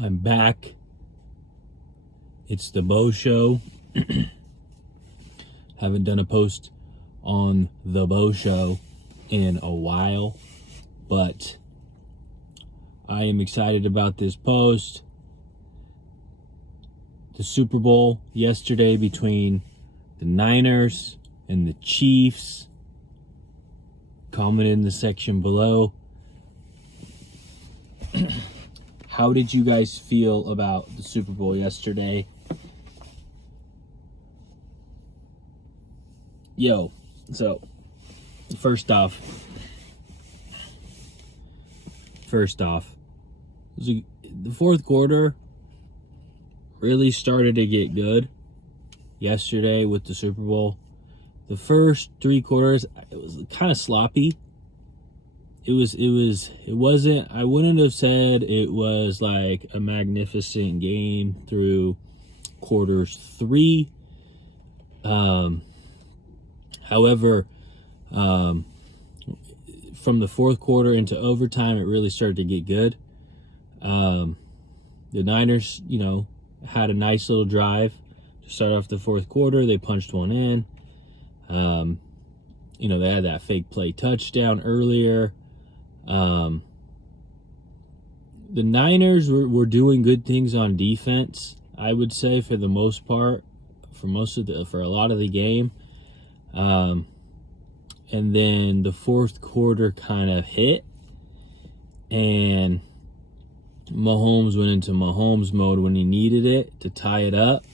I'm back. It's the Bo Show. Haven't done a post on the Bo Show in a while, but I am excited about this post. The Super Bowl yesterday between the Niners and the Chiefs. Comment in the section below. How did you guys feel about the Super Bowl yesterday? So first off, the fourth quarter really started to get good yesterday with the Super Bowl. The first three quarters, it was kind of sloppy. It wasn't, I wouldn't have said it was like a magnificent game through quarters three. However, from the fourth quarter into overtime, it really started to get good. The Niners, had a nice little drive to start off the fourth quarter. They punched one in. They had that fake play touchdown earlier. The Niners were doing good things on defense, I would say, for the most part, for a lot of the game. And then the fourth quarter kind of hit, and Mahomes went into Mahomes mode when he needed it to tie it up.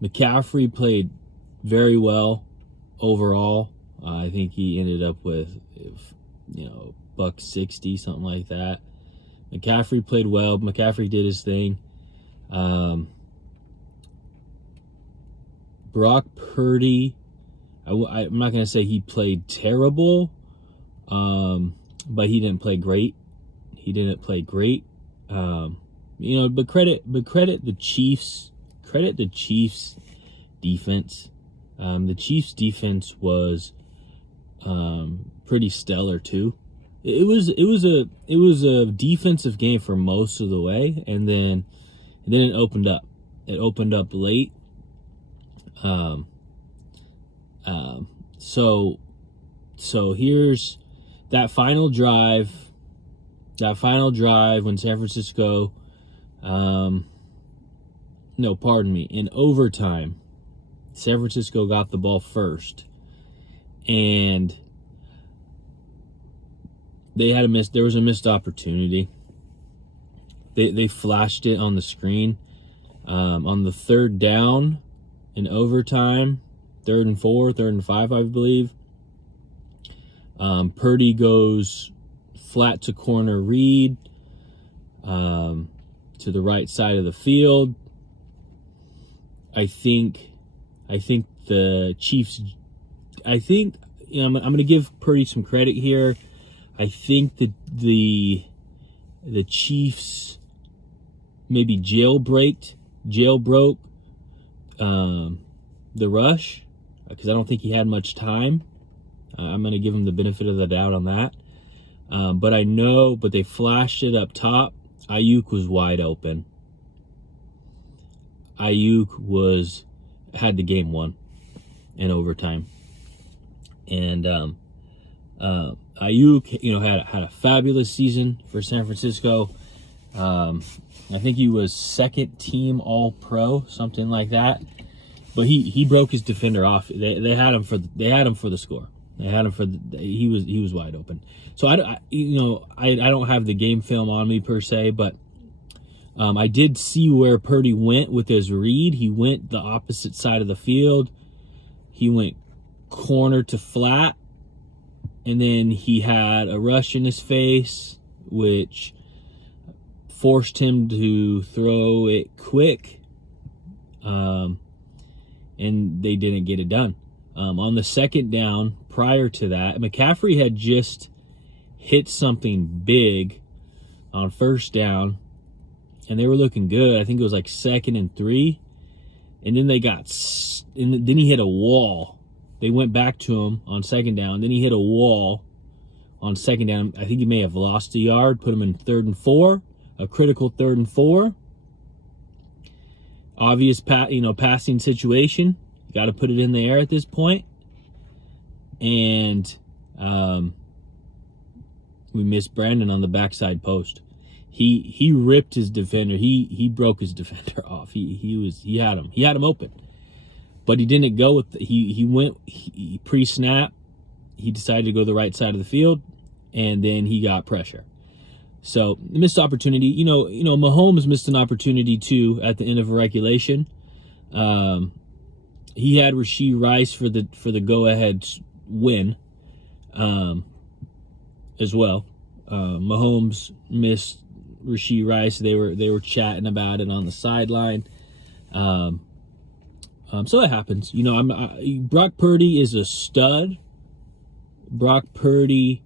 McCaffrey played very well overall. I think he ended up with, $160, something like that. McCaffrey played well. McCaffrey did his thing. Brock Purdy, I'm not going to say he played terrible, but he didn't play great. But credit the Chiefs. Credit the Chiefs defense. The Chiefs defense was pretty stellar too. It was a defensive game for most of the way, and then it opened up. It opened up late. So here's that final drive. When San Francisco, in overtime, San Francisco got the ball first, and there was a missed opportunity. They flashed it on the screen. On the third down in overtime, 3rd and 4, 3rd and 5, I believe. Purdy goes flat to corner read, to the right side of the field. I think the Chiefs, I'm going to give Purdy some credit here. I think that the Chiefs maybe jailbroke the rush, because I don't think he had much time. I'm going to give him the benefit of the doubt on that. But they flashed it up top. Ayuk was wide open. Ayuk had the game won in overtime. And Ayuk, had a fabulous season for San Francisco. I think he was second team All-Pro, something like that. But he broke his defender off. They had him for the score. He was wide open. So I don't have the game film on me per se, but I did see where Purdy went with his read. He went the opposite side of the field. He went corner to flat, and then he had a rush in his face, which forced him to throw it quick, and they didn't get it done. On the second down, prior to that, McCaffrey had just hit something big on first down, and they were looking good. I think it was like 2nd and 3, and then then he hit a wall They went back to him on second down. Then he hit a wall on second down. I think he may have lost a yard, put him in 3rd and 4, a critical 3rd and 4. Obvious, passing situation. You got to put it in the air at this point. And we missed Brandon on the backside post. He ripped his defender. He broke his defender off. He had him open. But he didn't go with he went pre-snap. He decided to go the right side of the field, and then he got pressure. So missed opportunity. Mahomes missed an opportunity too at the end of a regulation. He had Rashee Rice for the go-ahead win, as well. Mahomes missed Rashee Rice. They were chatting about it on the sideline. So it happens. Brock Purdy is a stud. Brock Purdy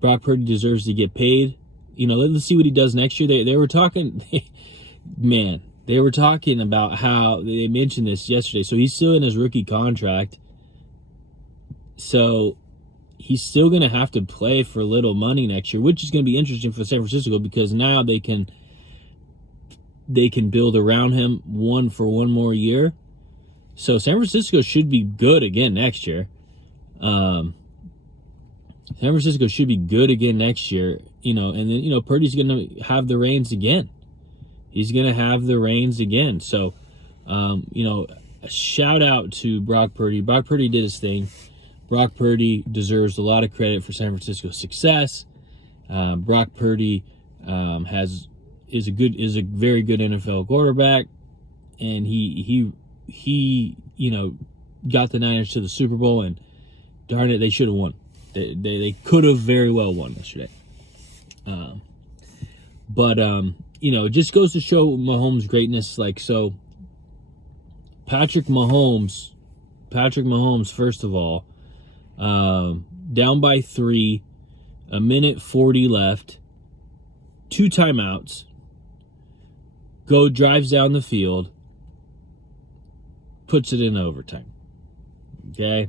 deserves to get paid. Let's see what he does next year. They were talking, man, they were talking about how they mentioned this yesterday. So he's still in his rookie contract. So he's still going to have to play for little money next year, which is going to be interesting for San Francisco because now they can build around him for one more year. So San Francisco should be good again next year. San Francisco should be good again next year, and then, Purdy's going to have the reins again. He's going to have the reins again. So, a shout out to Brock Purdy. Brock Purdy did his thing. Brock Purdy deserves a lot of credit for San Francisco's success. Brock Purdy is a very good NFL quarterback, and he got the Niners to the Super Bowl, and darn it, they should have won. They could have very well won yesterday. But it just goes to show Mahomes' greatness. Patrick Mahomes, first of all, down by 3, 1:40 left, 2 timeouts, drives down the field, puts it in overtime. Okay?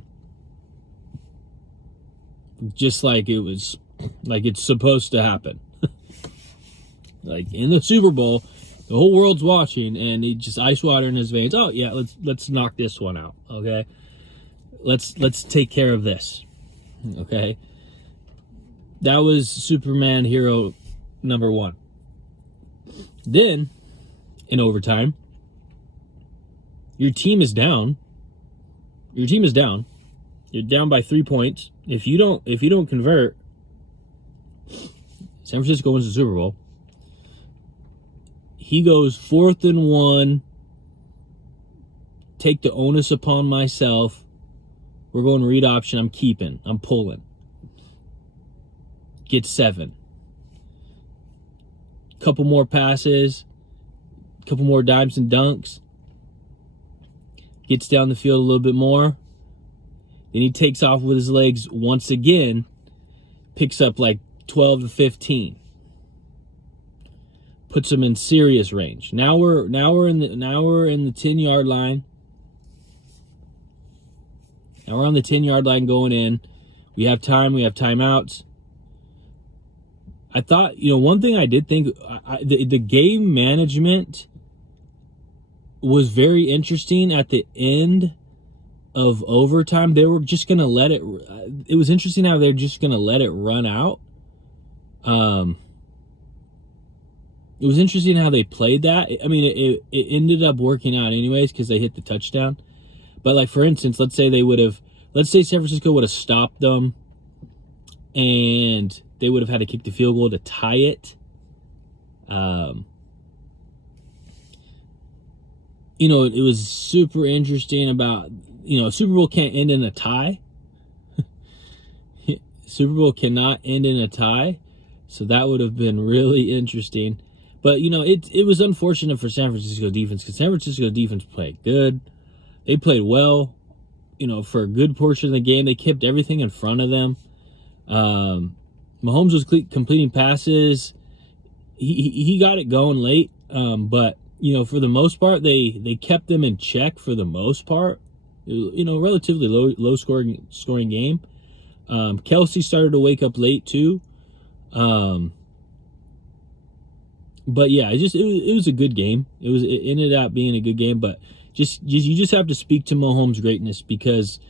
Just like it's supposed to happen. Like in the Super Bowl, the whole world's watching, and he just ice water in his veins. Oh yeah, let's knock this one out. Okay, let's take care of this. Okay, that was Superman hero number 1. Then in overtime, your team is down. You're down by 3 points. If you don't convert, San Francisco wins the Super Bowl. He goes 4th and 1. Take the onus upon myself. We're going read option. I'm keeping. I'm pulling. Get 7. Couple more passes. Couple more dimes and dunks. Gets down the field a little bit more. Then he takes off with his legs once again. Picks up like 12 to 15. Puts him in serious range. Now we're in the 10-yard line. Now we're on the 10-yard line going in. We have time. We have timeouts. I thought, one thing I did think, the game management was very interesting at the end of overtime. They were just going to let it. It was interesting how they're just going to let it run out. It was interesting how they played that. I mean, it ended up working out anyways because they hit the touchdown. But for instance, let's say San Francisco would have stopped them, and they would have had to kick the field goal to tie it. It was super interesting about, Super Bowl can't end in a tie. Super Bowl cannot end in a tie. So that would have been really interesting. But, it was unfortunate for San Francisco defense because San Francisco defense played good. They played well, for a good portion of the game. They kept everything in front of them. Mahomes was completing passes. He got it going late. But, for the most part, they kept them in check for the most part. relatively low scoring game. Kelsey started to wake up late too. But yeah, it was a good game. It ended up being a good game, but you just have to speak to Mahomes' greatness because,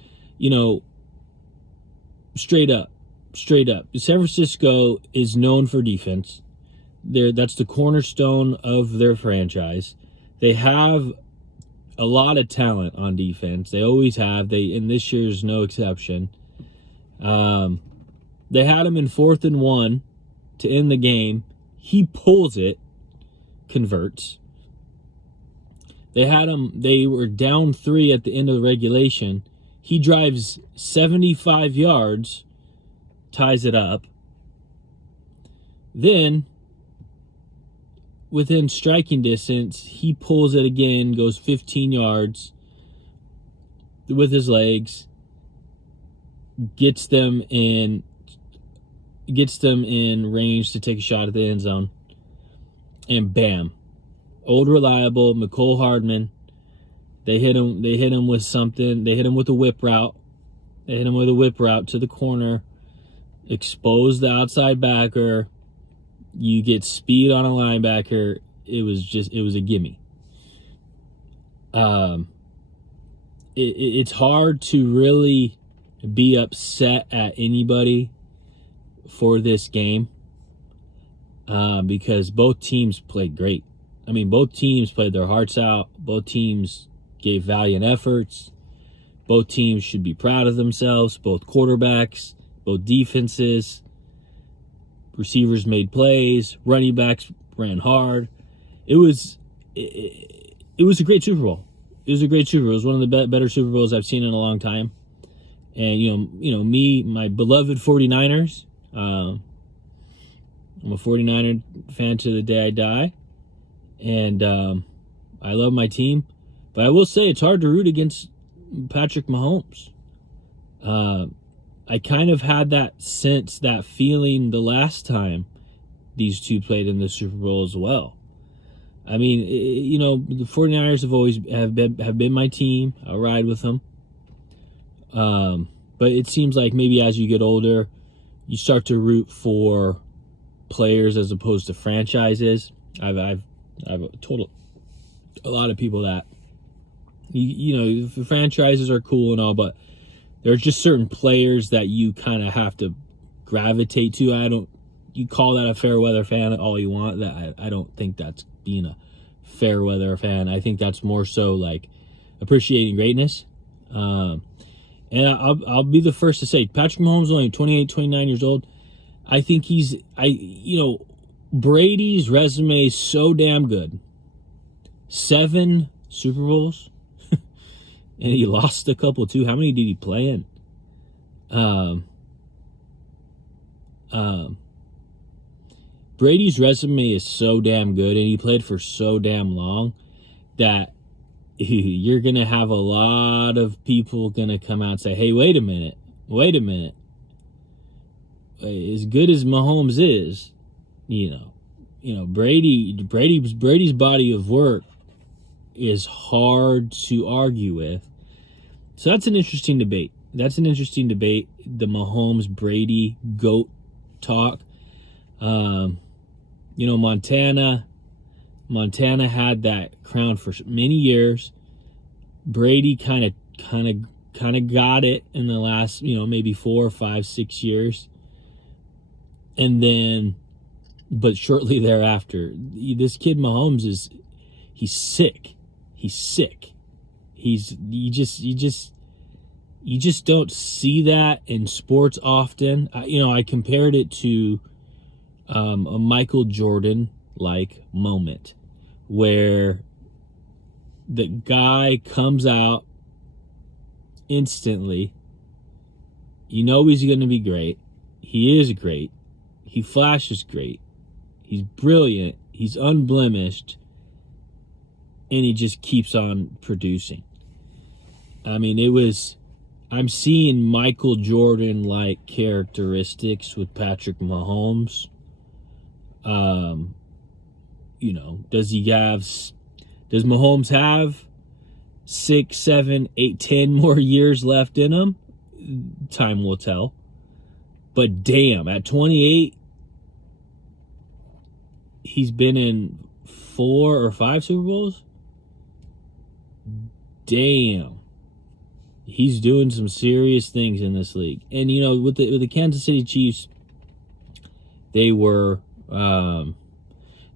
straight up, San Francisco is known for defense. That's the cornerstone of their franchise. They have a lot of talent on defense. They always have. And this year's no exception. They had him in 4th and 1 to end the game. He pulls it, converts. They were down 3 at the end of the regulation. He drives 75 yards, ties it up. Then, within striking distance, he pulls it again, goes 15 yards with his legs, gets them in range to take a shot at the end zone, and bam, old reliable Mecole Hardman. They hit him with something. They hit him with a whip route. They hit him with a whip route to the corner, expose the outside backer. You get speed on a linebacker. It was a gimme. It's hard to really be upset at anybody for this game because both teams played great. I mean, both teams played their hearts out. Both teams gave valiant efforts. Both teams should be proud of themselves. Both quarterbacks, both defenses. Receivers made plays. Running backs ran hard. It was a great Super Bowl. It was a great Super Bowl. It was one of the better Super Bowls I've seen in a long time. And, me, my beloved 49ers. I'm a 49er fan to the day I die. And I love my team. But I will say it's hard to root against Patrick Mahomes. I kind of had that sense, that feeling the last time these two played in the Super Bowl as well. I mean, the 49ers have been my team. I'll ride with them. But it seems like maybe as you get older, you start to root for players as opposed to franchises. I've told a lot of people that the franchises are cool and all, but there's just certain players that you kind of have to gravitate to. You call that a fair weather fan all you want. That I don't think that's being a fair weather fan. I think that's more so like appreciating greatness. And I'll be the first to say Patrick Mahomes is only 28, 29 years old. I think Brady's resume is so damn good. 7 Super Bowls. And he lost a couple too. How many did he play in? Brady's resume is so damn good, and he played for so damn long that you're gonna have a lot of people gonna come out and say, "Hey, wait a minute. As good as Mahomes is, Brady's body of work is hard to argue with." So that's an interesting debate. The Mahomes-Brady GOAT talk. Montana had that crown for many years. Brady kind of got it in the last, maybe 4, 5, 6 years. And then, but shortly thereafter, this kid Mahomes he's sick. You just don't see that in sports often. I compared it to a Michael Jordan-like moment where the guy comes out instantly. He's going to be great. He is great. He flashes great. He's brilliant. He's unblemished. And he just keeps on producing. I mean, I'm seeing Michael Jordan-like characteristics with Patrick Mahomes. Does Mahomes have 6, 7, 8, 10 more years left in him, time will tell. But damn, at 28, he's been in 4 or 5 Super Bowls. Damn. He's doing some serious things in this league. And, you know, with the Kansas City Chiefs, they were, there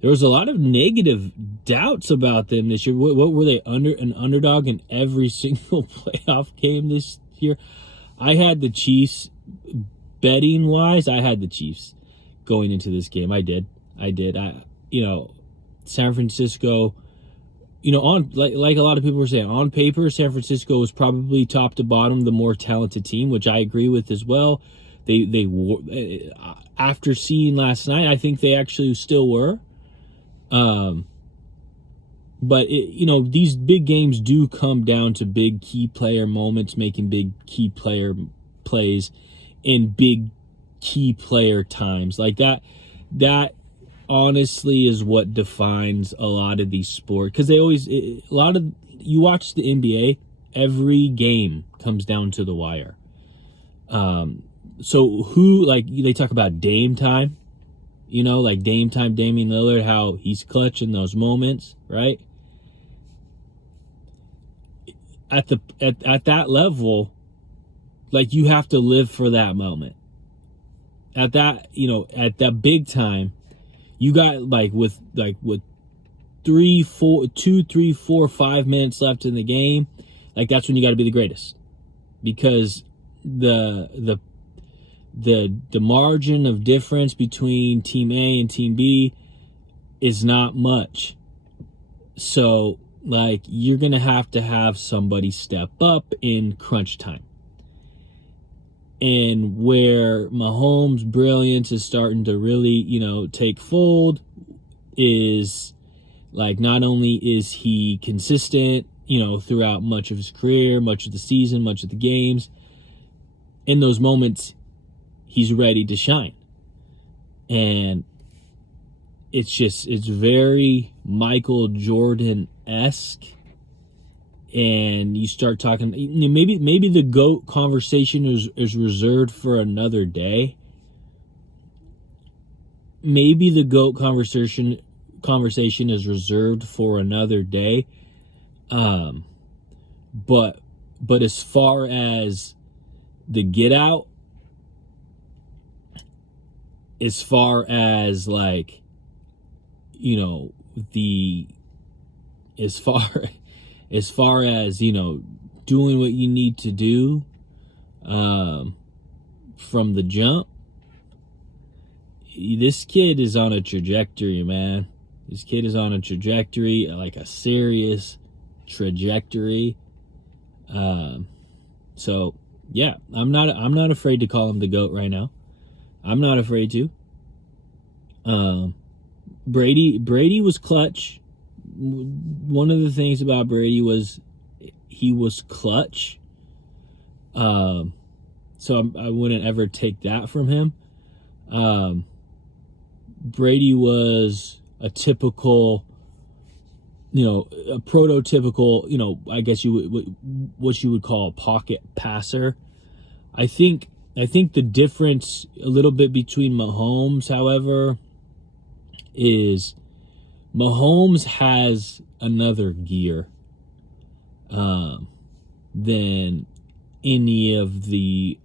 was a lot of negative doubts about them this year. What were they, an underdog in every single playoff game this year? I had the Chiefs, betting wise, I had the Chiefs going into this game. I did. You know, San Francisco, you know, on like a lot of people were saying, on paper, San Francisco was probably top to bottom the more talented team, which I agree with as well. They were, after seeing last night, I think they actually still were. But you know, these big games do come down to big key player moments, making big key player plays in big key player times like that. That honestly is what defines a lot of these sports, because you watch the NBA, every game comes down to the wire. So who, like, they talk about Dame time, you know, like Dame time, Damian Lillard, how he's clutch in those moments, right? At that level, like, you have to live for that moment. At that, you know, at that big time, you got with 2, 3, 4, 5 minutes left in the game, like, that's when you got to be the greatest, because the margin of difference between team A and team B is not much. So, like, you're going to have somebody step up in crunch time. And where Mahomes' brilliance is starting to really, you know, take fold is, like, not only is he consistent, you know, throughout much of his career, much of the season, much of the games, in those moments, he's ready to shine. And it's very Michael Jordan-esque. And you start talking, you know, maybe the GOAT conversation is reserved for another day. Maybe the GOAT conversation is reserved for another day. But as far as the get out, as far as, like, you know, as far as, you know, doing what you need to do from the jump, this kid is on a trajectory, man. This kid is on a trajectory, like a serious trajectory. So yeah, I'm not afraid to call him the GOAT right now. I'm not afraid to. Brady was clutch. One of the things about Brady was he was clutch. So I wouldn't ever take that from him. Brady was a typical, you know, a prototypical, you know, I guess what you would call a pocket passer. I think the difference a little bit between Mahomes, however, is Mahomes has another gear than any of the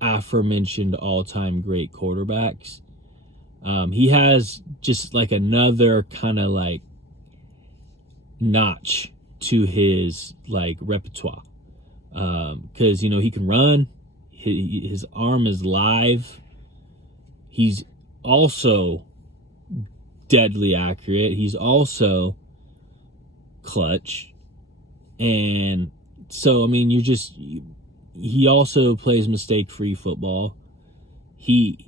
aforementioned all-time great quarterbacks. He has just like another kind of like notch to his like repertoire, because, you know, he can run. His arm is live. He's also deadly accurate. He's also clutch. And so, I mean, he also plays mistake-free football. He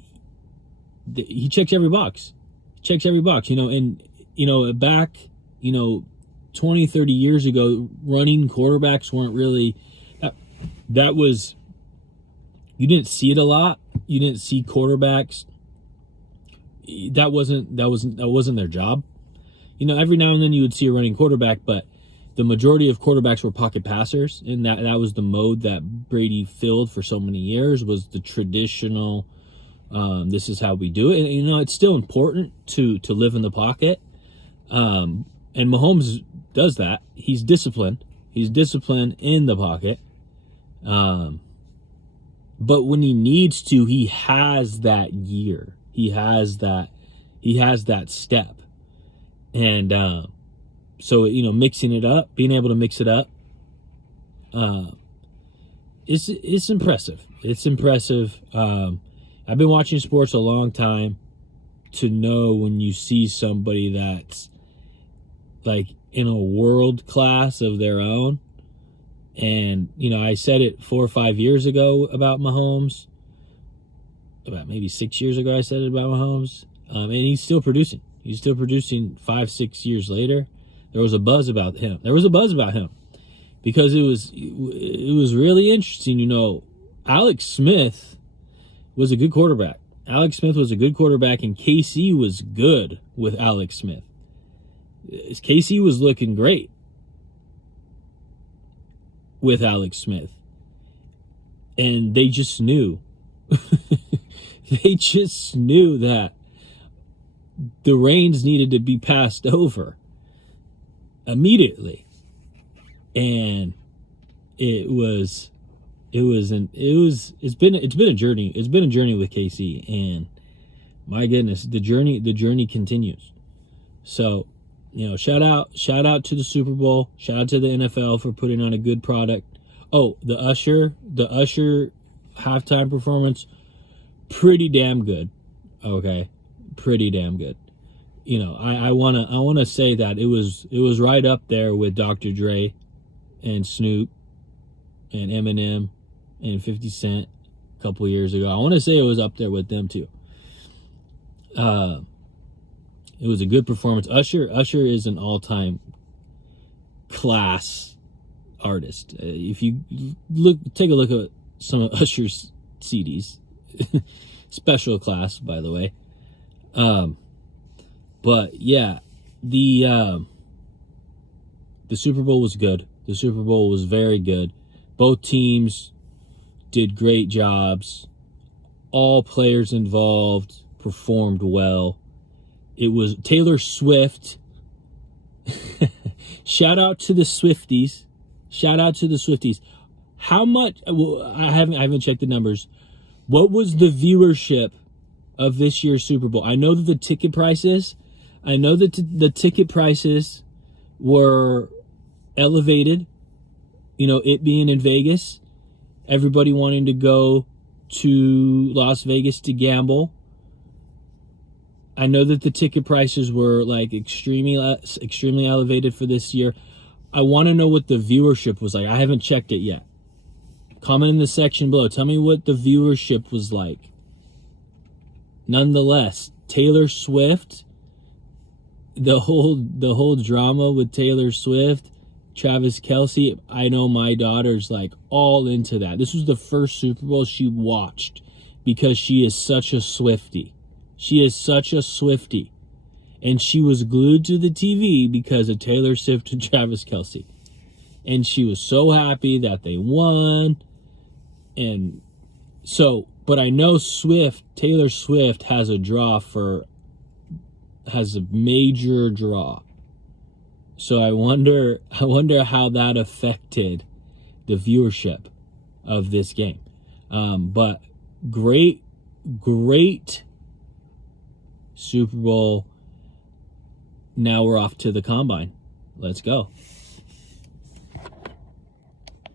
checks every box. You know, and, you know, back, you know, 20, 30 years ago, running quarterbacks weren't really, that was, you didn't see it a lot. You didn't see quarterbacks. That wasn't their job. You know, every now and then you would see a running quarterback, but the majority of quarterbacks were pocket passers, and that was the mode that Brady filled for so many years, was the traditional, this is how we do it. And, it's still important to live in the pocket. And Mahomes does that. He's disciplined. He's disciplined in the pocket. But when he needs to, he has that gear. He has that step. And so, mixing it up, being able to mix it up, it's impressive. It's impressive. I've been watching sports a long time to know when you see somebody that's like in a world class of their own. And, I said it 4 or 5 years ago about Mahomes. About maybe 6 years ago, I said it about Mahomes. And he's still producing. He's still producing 5-6 years later. There was a buzz about him. Because it was really interesting. Alex Smith was a good quarterback. And KC was good with Alex Smith. KC was looking great with Alex Smith. And they just knew. They just knew that the reins needed to be passed over immediately. And it's been a journey. It's been a journey with KC, and my goodness, the journey continues. So, shout out to the Super Bowl, shout out to the NFL for putting on a good product. Oh, the Usher halftime performance, pretty damn good. Okay, pretty damn good. I wanna say that it was right up there with Dr. Dre and Snoop and Eminem and 50 Cent a couple years ago. I want to say it was up there with them too. It was a good performance. Usher is an all-time class artist. If you take a look at some of Usher's CDs, special class, by the way. But yeah, the Super Bowl was good. The Super Bowl was very good. Both teams did great jobs. All players involved performed well. It was Taylor Swift. Shout out to the Swifties. How much? Well, I haven't checked the numbers. What was the viewership of this year's Super Bowl? I know that the ticket prices were elevated. It being in Vegas, everybody wanting to go to Las Vegas to gamble. I know that the ticket prices were like extremely elevated for this year. I want to know what the viewership was like. I haven't checked it yet. Comment in the section below. Tell me what the viewership was like. Nonetheless, Taylor Swift, the whole drama with Taylor Swift, Travis Kelce, I know my daughter's like all into that. This was the first Super Bowl she watched because she is such a Swiftie. And she was glued to the TV because of Taylor Swift and Travis Kelce. And she was so happy that they won. And so, but I know Taylor Swift has a major draw. So I wonder how that affected the viewership of this game. But great Super Bowl. Now we're off to the Combine. Let's go.